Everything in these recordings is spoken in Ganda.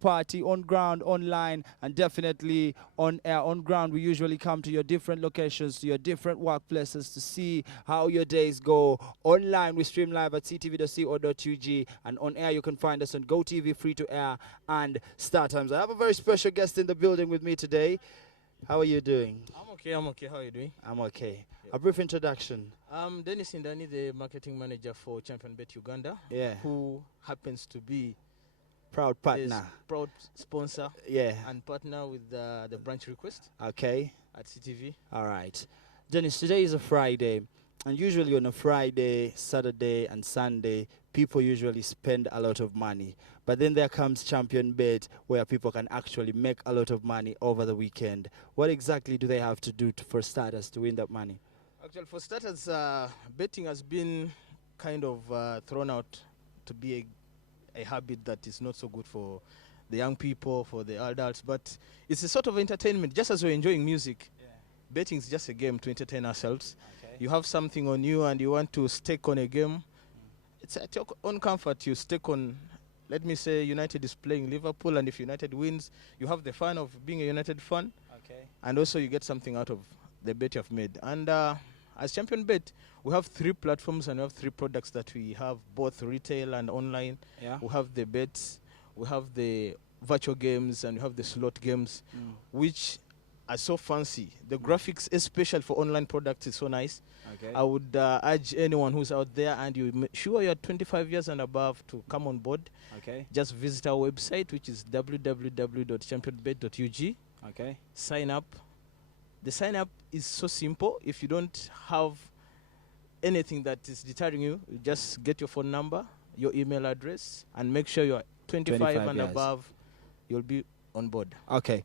party, on ground, online, and definitely on air. On ground, we usually come to your different locations, to your different workplaces to see how your days go. Online, we stream live at ctv.co.ug, and on air, you can find us on GoTV, free to air, and Star Times. I have a very special guest in the building with me today. How are you doing? I'm okay, I'm okay. How are you doing? I'm okay. A brief introduction. I'm Dennis Indani, the marketing manager for Champion Bet Uganda, Yeah. who happens to be Proud partner. proud sponsor Yeah. and partner with the Brunch Request Okay. at CTV. All right. Dennis, today is a Friday, and usually on a Friday, Saturday, and Sunday, people usually spend a lot of money. But then there comes Champion Bet, where people can actually make a lot of money over the weekend. What exactly do they have to do for starters to win that money? Actually, for starters, betting has been kind of thrown out to be a habit that is not so good for the young people, for the adults, but it's a sort of entertainment. Just as we're enjoying music, betting is just a game to entertain ourselves. Okay. You have something on you and you want to stake on a game. It's at your own comfort. You stake on, let me say, United is playing Liverpool, and if United wins, you have the fun of being a United fan, Okay. and also you get something out of the bet you've made. And as Champion Bet, we have 3 platforms and we have 3 products that we have, both retail and online. Yeah. We have the bets, we have the virtual games, and we have the slot games, which are so fancy. The graphics, especially for online products, is so nice. Okay. I would urge anyone who's out there and sure you're 25 years and above to come on board. Okay. Just visit our website, which is www.championbet.ug. Okay. Sign up. The sign up is so simple. If you don't have anything that is deterring you, you just get your phone number, your email address, and make sure you're 25 and years. above. You'll be on board. Okay.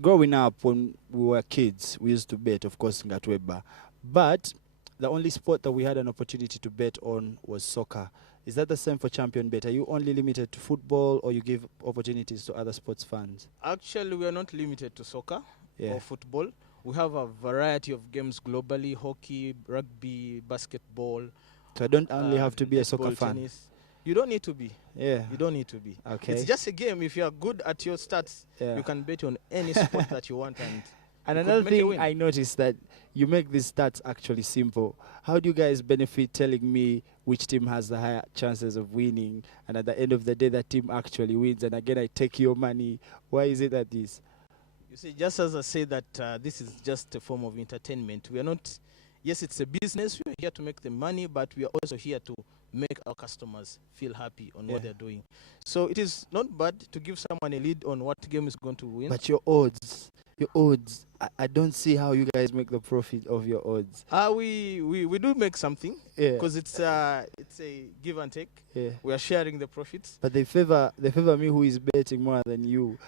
Growing up, when we were kids, we used to bet, of course, in Gatweba. But the only sport that we had an opportunity to bet on was soccer. Is that the same for Champion Bet? Are you only limited to football, or you give opportunities to other sports fans? Actually, we are not limited to soccer Yeah. or football. We have a variety of games globally: hockey, rugby, basketball. So I don't only have to be a soccer netball, fan. tennis. You don't need to be. Yeah. You don't need to be. Okay. It's just a game. If you are good at your stats, Yeah. you can bet on any sport that you want. And And you could another make a thing win. I noticed that you make these stats actually simple. How do you guys benefit telling me which team has the higher chances of winning, and at the end of the day that team actually wins, and again I take your money? Why is it that this? You see, just as I say that this is just a form of entertainment. We are not, yes, it's a business. We are here to make the money, but we are also here to make our customers feel happy on what Yeah. they're doing. So it is not bad to give someone a lead on what game is going to win. But your odds, I don't see how you guys make the profit of your odds. We do make something Yeah. because it's a give and take. Yeah. We are sharing the profits. But they favor me who is betting more than you.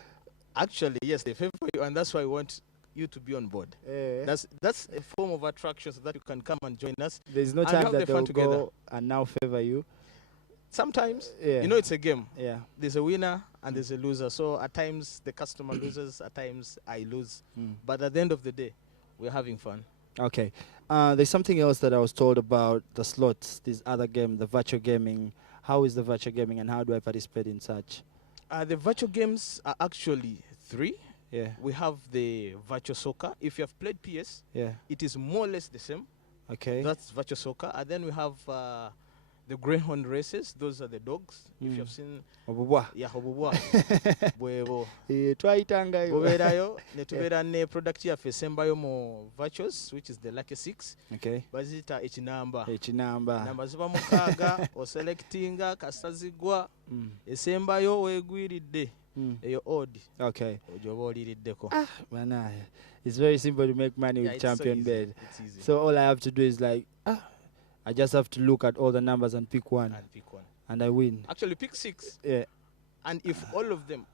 Actually, yes, they favor you, and that's why we want you to be on board. Yeah. That's a form of attraction so that you can come and join us. There's no and we time have that the they'll fun together. go and now favor you. Sometimes, Yeah. you know, it's a game. Yeah. There's a winner and there's a loser. So at times the customer loses, at times I lose. But at the end of the day, we're having fun. Okay. There's something else that I was told about the slots, this other game, the virtual gaming. How is the virtual gaming, and how do I participate in such? The virtual games are actually 3. Yeah. We have the virtual soccer. If you have played PS, Yeah. it is more or less the same. Okay. That's virtual soccer. And then we have the greyhound races. Those are the dogs. If you have seen, Obubwa. yeah, hobubwa. Bwebo. Twaitanga yo. Goberayo, netubera ne product yaffe esembayo mu virtuals, which is the Lucky 6. Okay. Bazita ekinamba. Echinamba. Namba ziba mukaaga, oselectinga, kasazigwa, esembayo wegwiridde. Eyo odd. Okay. Ojoba oliriddeko. Man, it's very simple to make money with It's so Champion easy. Bet. It's easy. So all I have to do is like, I just have to look at all the numbers and pick one, And pick one. and I win. Actually, pick 6. Yeah. And if all of them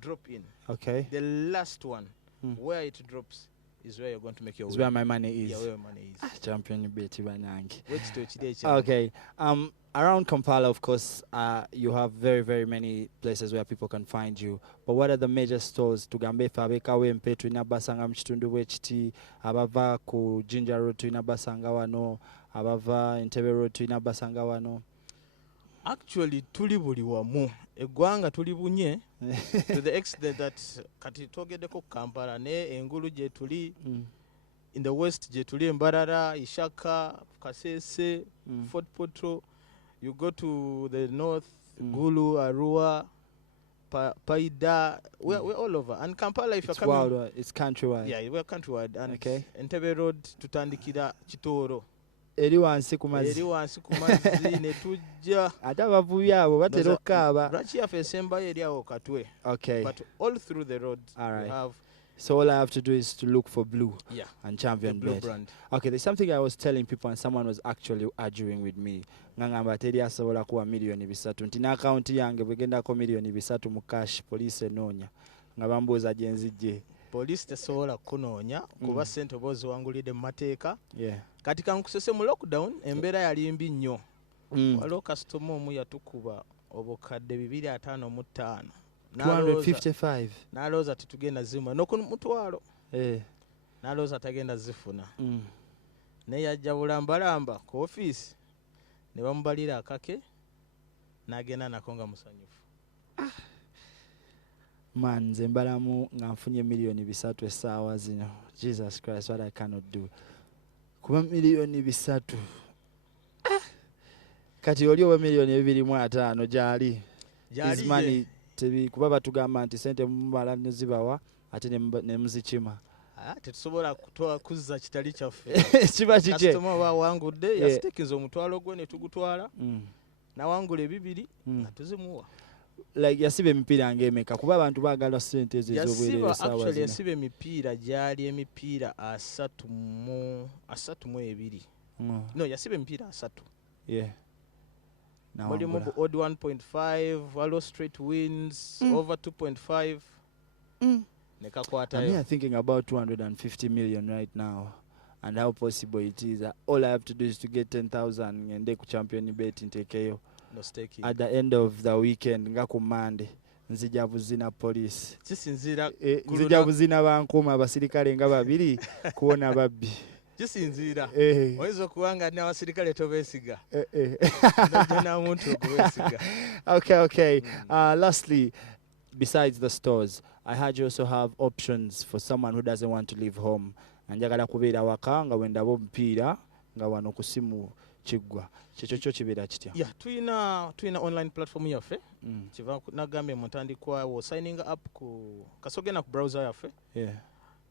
drop in, Okay. the last one, where it drops, is where you're going to make your It's win. where my money is. Yeah, where your money is. Champion Bet banangi. Wait to it. Okay. Around Kampala, of course, you have very, very many places where people can find you. But what are the major stores? Tugambe fabeka wempe tuina basanga mchitundu wechiti, abava ku Jinja Road tuina basanga wano, abava Entebbe Road tuina basanga wano. Actually, tuli buli wamu. Eggwanga tuli bunye. to the extent that kati twogeddeko Kampala ne engulu gye tuli in the west gye tuli Mbarara, Ishaka, Kasese, Fort Potro. You go to the north, Gulu, Arua, Paida, we're all over. And Kampala, if you're coming... Worldwide. It's countrywide. Yeah, we're countrywide. And okay. Entebbe Road, tutandikira Chitoro. Eri wansi ku mazzi ne tujja ate abavubi abo batera okukaaba. Branch yaffe esembayo eri awo Katwe. Okay. But all through the road all we have... So all I have to do is to look for blue and champion the blue bed. brand. Okay, there's something I was telling people and someone was actually arguing with me. Ngangamba teri asobola kuwa million 3 nti na account yange bwegendako million 3 mu cash police enoonya nga bambuuza gye nzijje. Police tesobola kunoonya kuba ssente oba oziwangulidde mu mateeka. Kati kankusese mu lockdown embeera yali mbi nnyo. Waliwo kasitoma omu yatukuba obukadde 255. 255. N'alowooza tetugenda zimwa n'okumutwalo. N'alowooza tagenda zifuna. Naye yajja bulambalamba ku ofiisi ne bamubalira akake n'agenda nako nga musanyufu. Man, nze mbalamu nga nfunye million 3 essaawa zino. Jesus Christ, what I cannot do. Kuba million 3. Kati oli oba million 2.5 gyali. His money kuba batugamba nti sente mumala nezibawa ate ne muzikima. Tetusobola kuzza kitali kyaffe. Kiba kike. Kasitoma wawangudde yasitekiza omutwalo gwe ne tugutwala. Nawangula 2 nga tuzimuwa. Like yasiba emipiira ng'emeka kuba abantu baagala sente ezo ez'obwereere essaawa zino. Actually yasiba emipiira gyali emipiira 32. No, yasiba emipiira 3. Yeah. Mulimu bu odd 1.5, waliwo straight wins over 2.5. Nekakwatayo. I'm here thinking about 250 million right now and how possible it is. All I have to do is to get 10,000 ngende ku champion bet ntekeyo. No staking. At the end of the weekend nga ku Monday nzija buzina police. Kisinzira nzija buzina bankuma abasirikale nga 2 kuona babbi. Kisinzira. Oyinza okuwanga n'abasirikale tobeesiga. Najja muntu okubeesiga. Okay. Lastly, besides the stores, I heard you also have options for someone who doesn't want to leave home. Njagala kubeera waka nga wendaba omupiira nga wano ku simu kiggwa. Kyekyo kibeera kitya? Yeah, tuyina online platform yaffe. Kiva nagambye mutandikwa wo signing up ku kasogena ku browser yaffe.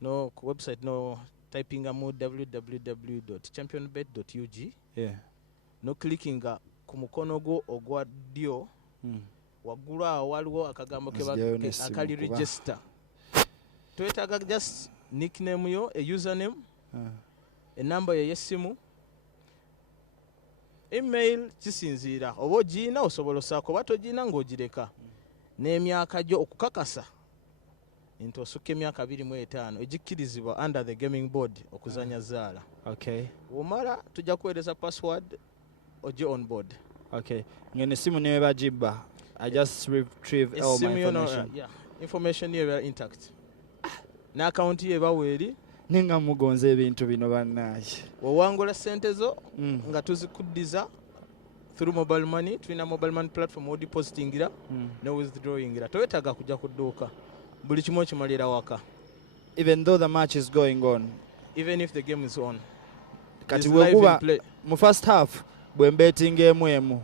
No ku website no typing mu www.championbet.ug. No clicking ku mukono gwo ogwa ddyo. Waggulu awo waliwo akagambo akali register. Twetaaga just nickname yo, a username, a number y'essimu, email kisinziira oba ogiina osobola osaako oba togiina ng'ogireka n'emyaka gyo okukakasa nti osukka emyaka 25 egikkirizibwa under the gaming board okuzanya zaala. Womala tujja kuweereza password ogi on board. Ngene simu newe bagibba. I just retrieve all my information. Information here intact. Na account ye baweeri ninga mugonze ebintu bino bannaye. Wawangula sente zo nga tuzikuddiza through mobile money. Tulina mobile money platform odi depositingira no withdrawingira. Toyetaga kujja kudduuka. Buli kimu kimalira waka. Even though the match is going on. Even if the game is on. Kati wekuba mu first half bwe betting emu.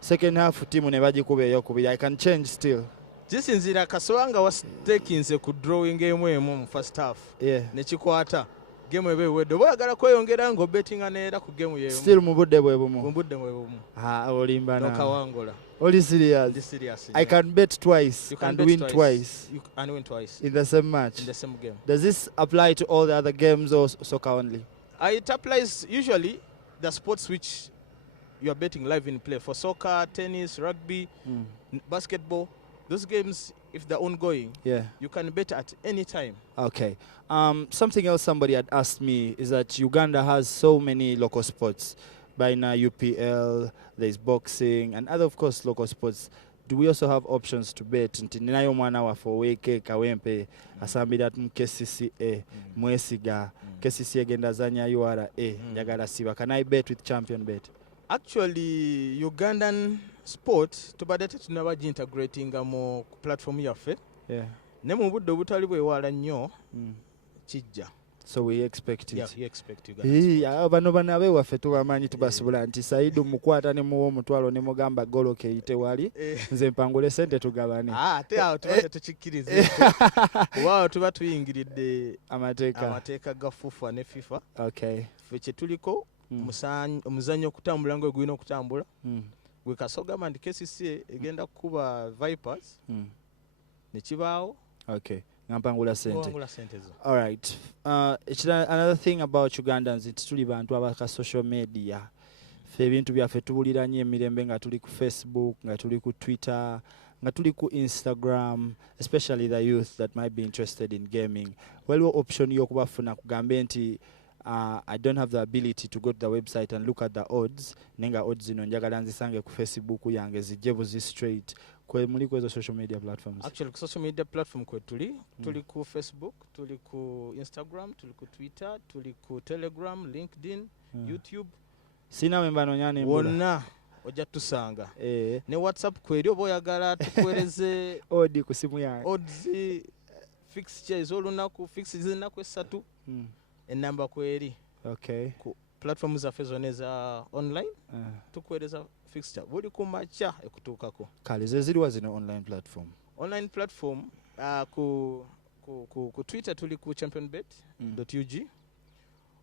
Second half team ne bagikuba eyokubiri. I can change still. Kisinzira kasowanga wastekinze ku drawing emu mu first half. Ne kikwata. Game ebe wedde. Boyagala kweyongera ngo bettinga neera ku game yemu. Still mu budde bwe bumu. Mu budde bwe bumu. Olimba na. Nokawangula. Oli serious? I can bet twice and win twice. You can win twice. In the same match? In the same game. Does this apply to all the other games or soccer only? It applies usually the sports which you are betting live in play. For soccer, tennis, rugby, basketball, those games, if they're ongoing, you can bet at any time. Okay. Something else somebody had asked me is that Uganda has so many local sports. By now, UPL, there's boxing, and other, of course, local sports. Do we also have options to bet? Ninayo mwana wa Foweke, Kawempe, asambira mu KCCA, Mwesiga, KCCA gendazanya URA, Yagala Siva. Can I bet with Champion Bet? Actually, Ugandan sport tubadde tetunabagi-integratinga mu platform yaffe Yeah. ne mu budde obutali bwewala nnyo kijja. So we expect it. Yeah, you expect you gonna bano banabe waffe tubamanyi tubasubula nti Saidu mukwata ne muwa omutwalo ne mugamba golo keite wali nze mpangule sente tugabane. Ate awo tuba tetukikkirize kuba tuba tuyingiridde amateeka ga FUFA ne FIFA. Okay. Ffe kye tuliko omuzannyo okutambula nga gwina okutambula gwe kasogamba nti KCCA egenda kukuba Vipers ne kibaawo. Okay. Ngampangula sente. Zo. All right. Another thing about Ugandans, it's tuli bantu abaka social media. Fe bintu byaffe tubulira nnyo emirembe nga tuli ku Facebook, nga tuli ku Twitter, nga tuli ku Instagram, especially the youth that might be interested in gaming. Waliwo option y'okubafuna kugambe nti I don't have the ability to go to the website and look at the odds. Nenga odds zino njagala nzisange ku Facebook yange zijje buzi straight. Kwe muli kwezo social media platforms? Actually, ku social media platform kwe tuli ku Facebook, tuli ku Instagram, tuli ku Twitter, tuli ku Telegram, LinkedIn, YouTube. Sina wemba nonyane mbula. Wonna ojja tusanga. Ne WhatsApp kweri oba oyagala tukuwereze odi ku simu yange. Odds fixtures olunaku fixes zinaku 3. Enamba kweri. Okay. Ku platforms zaffe zonna za online tukuwereza fixture buli kumacha ekutuukako. Kale ze ziriwa zino online platform ku Twitter tuli ku championbet.ug,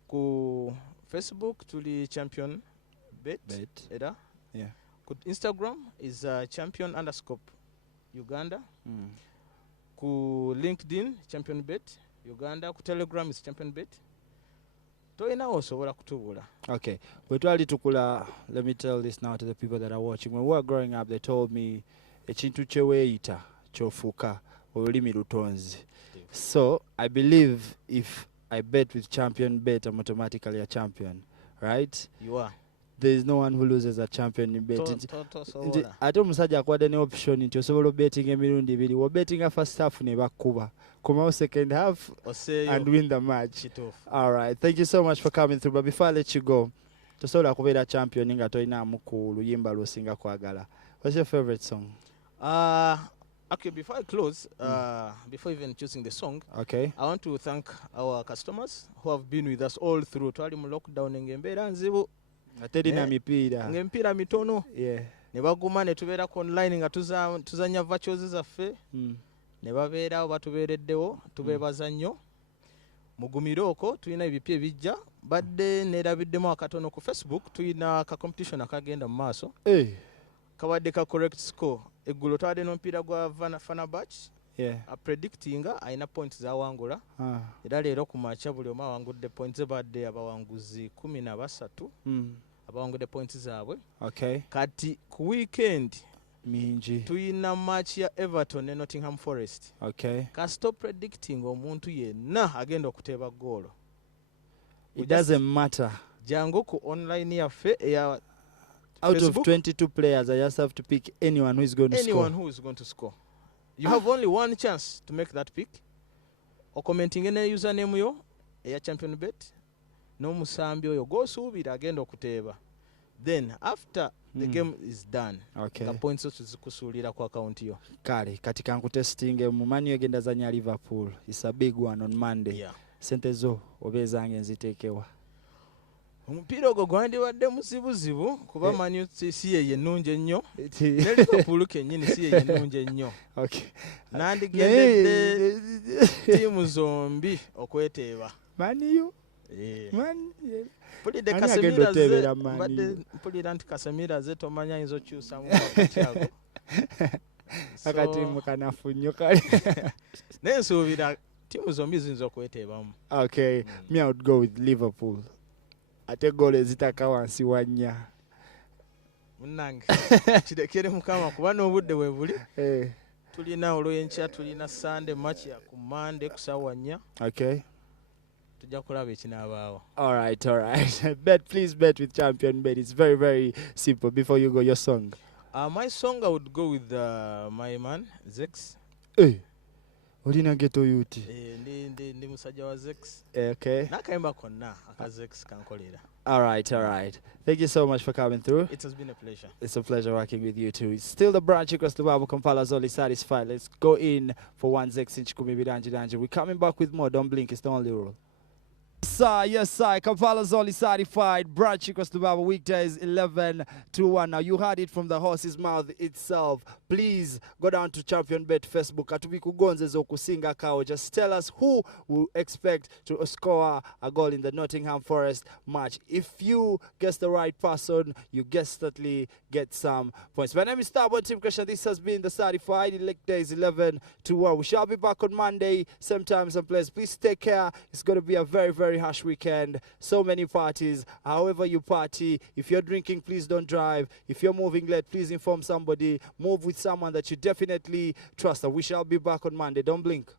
ku Facebook tuli championbet era ku Instagram is champion_Uganda, ku LinkedIn championbet Uganda, ku Telegram is championbet. Okay. Let me tell this now to the people that are watching. When we were growing up, they told me, "Echintu cheweita chofuka olulimi lutonzi." So I believe if I bet with champion bet, I'm automatically a champion, right? You are. There is no one who loses a champion in betting. Ate omusajja akwada ne option nti osobola betting emirundi 2. Wo betting first half ne bakuba. Come second half and win the match. All right. Thank you so much for coming through. But before I let you go, tosobola kubeera champion nga toyinaamu ku luyimba lwosinga kwagala. What's your favorite song? Okay, before I close, before even choosing the song, okay, I want to thank our customers who have been with us all through. Twali mu lockdown ngembeera nzibu. Aterina mipiira. Ng'emipiira mitono. Yeah. Ne baguma ne tubeera ku online nga tuzanya virtuals zaffe. Ne babeerawo batubeereddewo tubeebaza nnyo. Mugumire okwo tulina ebipya ebijja. Badde neerabiddemu akatono ku Facebook tulina ka competition akagenda mu maaso. Kabadde ka correct score. Eggulo twadde n'omupiira gwa Fenerbahce. A predictinga ayina points za wangula. Era leero ku macha buli omu awangudde points ze badde abawanguzi 13 abawangudde points zaabwe. Okay. Kati ku weekend mingi tuyina match ya Everton ne Nottingham Forest. Okay. Ka stop predicting omuntu yenna agenda okuteeba goal. It doesn't matter. Jangu ku online yaffe ya out Facebook, of 22 players, I just have to pick anyone who is going to score. Anyone who is going to score. You have only one chance to make that pick. Or commenting in a username yo, a champion bet. No musambi oyo go subira agenda okuteeba. Then after the game is done, okay, the points zikusulira ku account yo. Kale katika nkutestinge mumanyi egenda zanya Liverpool. It's a big one on Monday. Yeah. Sente zo obezange nzitekewa. Omupiira ogwo gwandibadde musibuzibu kuba manyu si ye ennungi ennyo. Liverpool kennyini si ye ennungi ennyo. Okay. Nandigendedde ttiimu zombi okweteeba. Maniyo. Mpulidde mpulira nti Casemiro ze tomanya ayinza okyusamu wakati ago. Akatiimu kanafu nnyo kale. Naye nsuubira ttiimu zombi ziyinza okweteebamu. Okay, me I would go with Liverpool. Ate goal ezitaka wansi wa 4. Munnange kirekere mukama kuba n'obudde bwe buli. Tulina olw'enkya tulina Sunday match ya ku Monday ku ssaawa 4. Okay. Tujja kulaba ekinaabaawo. All right. Bet, please bet with Champion Bet. It's very, very simple. Before you go, your song. My song I would go with my man Zex. Olina geto yuti. Ndi musajja wa Zex. Okay. Nakayimba konna aka Zex kankolera. All right. Thank you so much for coming through. It has been a pleasure. It's a pleasure working with you too. It's still the branch across the Bible. Kampala's only satisfied. Let's go in for 1 Zex inch Kumi Bidanji. We're coming back with more. Don't blink. It's the only rule. Yes, sir. Kampala's only certified. Branch across the Bible weekdays 11 to 1. Now, you heard it from the horse's mouth itself. Please go down to Champion Bet Facebook. Atubiku Zokusinga Kao. Just tell us who will expect to score a goal in the Nottingham Forest match. If you guess the right person, you certainly get some points. My name is Starboy Team Krishna. This has been the certified elect days 11 to 1. We shall be back on Monday, same time, same place. Please take care. It's going to be a very, very harsh weekend. So many parties. However you party, if you're drinking, please don't drive. If you're moving late, please inform somebody. Move with someone that you definitely trust. And we shall be back on Monday. Don't blink.